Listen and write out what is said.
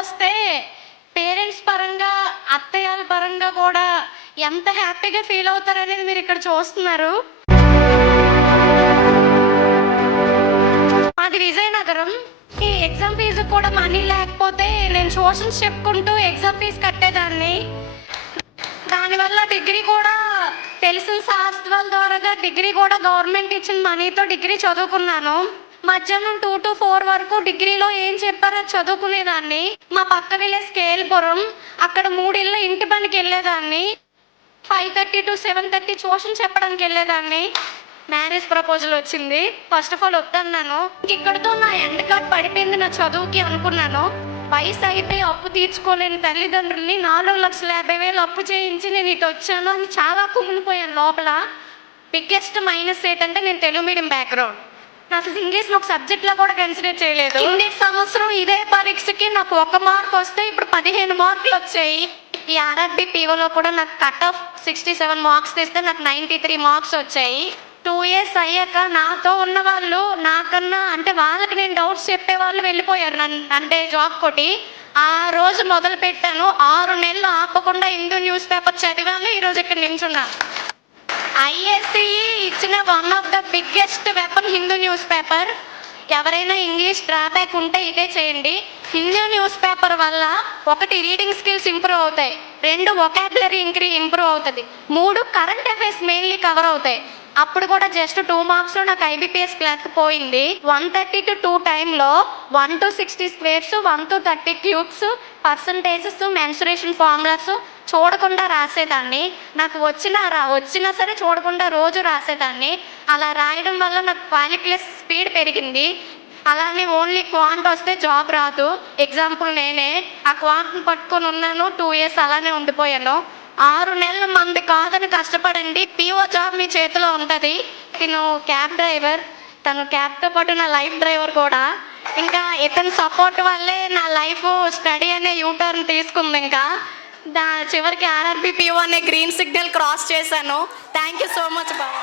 వస్తే పేరెంట్స్ పరంగా, అత్తయ్యల పరంగా కూడా ఎంత హ్యాపీగా ఫీల్ అవుతారనేది మీరు ఇక్కడ చూస్తున్నారు. మాది విజయనగరం. ఈ ఎగ్జామ్ ఫీజు కూడా మనీ లేకపోతే నేను ట్యూషన్స్ చెప్పుకుంటూ ఎగ్జామ్ ఫీజు కట్టేదాన్ని. దానివల్ల డిగ్రీ కూడా తెలిసిన శాస్త్రాల ద్వారా డిగ్రీ కూడా గవర్నమెంట్ ఇచ్చిన మనీతో డిగ్రీ చదువుకున్నాను. మధ్యాహ్నం 2 to 4 వరకు డిగ్రీలో ఏం చెప్పారో చదువుకునేదాన్ని. మా పక్క విలేజ్ కేల్పురం, అక్కడ 3 ఇళ్ళ ఇంటి పనికి వెళ్ళేదాన్ని. 5:30 to 7:30 ట్యూషన్ చెప్పడానికి వెళ్ళేదాన్ని. మ్యారేజ్ ప్రపోజల్ వచ్చింది. ఫస్ట్ ఆఫ్ ఆల్ వద్దన్నాను. ఇక్కడితో నా ఎండ్ కార్డ్ పడిపోయింది నా చదువుకి అనుకున్నాను. వయసు అయిపోయి అప్పు తీర్చుకోలేని తల్లిదండ్రుల్ని 4,50,000 అప్పు చేయించి నేను ఇటు వచ్చాను అని చాలా కుమిలిపోయాను లోపల. బిగ్గెస్ట్ మైనస్ ఏంటంటే నేను తెలుగు మీడియం బ్యాక్గ్రౌండ్. నాకు ఇంగ్లీష్లో ఒక సబ్జెక్ట్లో కూడా కన్సిడర్ చేయలేదు. ఇన్ని సంవత్సరం ఇదే పరీక్షకి నాకు 1 మార్క్ వస్తే ఇప్పుడు 15 మార్కులు వచ్చాయి. ఈ ఆర్ఆర్బీ పీఓలో కూడా నాకు కట్ ఆఫ్ 67 మార్క్స్ తీస్తే నాకు 93 మార్క్స్ వచ్చాయి. 2 years అయ్యాక నాతో ఉన్న వాళ్ళు నాకన్నా అంటే వాళ్ళకి నేను డౌట్స్ చెప్పేవాళ్ళు వెళ్ళిపోయారు. అంటే జాబ్ కొట్టి ఆ రోజు మొదలు పెట్టాను. 6 నెలలు ఆపకుండా హిందూ న్యూస్ పేపర్ చదివాను. ఈరోజు ఇక్కడ నిల్చున్నాను. ఐఎస్సి ఇచ్చిన one of the biggest weapon Hindu news paper. ఎవరైనా ఇంగ్లీష్ డ్రాబ్యాక్ ఉంటే ఇదే చేయండి. హిందూ న్యూస్ పేపర్ వల్ల 1 రీడింగ్ స్కిల్స్ ఇంప్రూవ్ అవుతాయి, 2 వొకాబులరీ ఇంప్రూవ్ అవుతుంది, 3 కరెంట్ అఫైర్స్ మెయిన్లీ కవర్ అవుతాయి. అప్పుడు కూడా జస్ట్ 2 మార్క్స్లో నాకు ఐబీపీఎస్ క్లాక్ పోయింది. 130 to 2 టైంలో 1 to 60 squares, 1 to 30 cubes, percentages, mensuration formulas చూడకుండా రాసేదాన్ని. నాకు వచ్చినా సరే చూడకుండా రోజు రాసేదాన్ని. అలా రాయడం వల్ల నాకు క్వాలిక్యులస్ స్పీడ్ పెరిగింది. అలానే ఓన్లీ క్వాంట్ వస్తే జాబ్ రాదు. ఎగ్జాంపుల్ నేనే ఆ క్వాంట్ని పట్టుకొని ఉన్నాను. 2 years అలానే ఉండిపోయాను. 6 నెలల మంది కాదని కష్టపడండి. పీఓ జాబ్ మీ చేతిలో ఉంటుంది. నేను క్యాబ్ డ్రైవర్, తను క్యాబ్తో పాటు నా లైఫ్ డ్రైవర్ కూడా. ఇంకా ఇతని సపోర్ట్ వల్లే నా లైఫ్ స్టడీ అనే యూటర్న్ తీసుకుంది. ఇంకా చివరికి ఆర్ఆర్బీ పీఓ అనే గ్రీన్ సిగ్నల్ క్రాస్ చేశాను. Thank you so much Baba.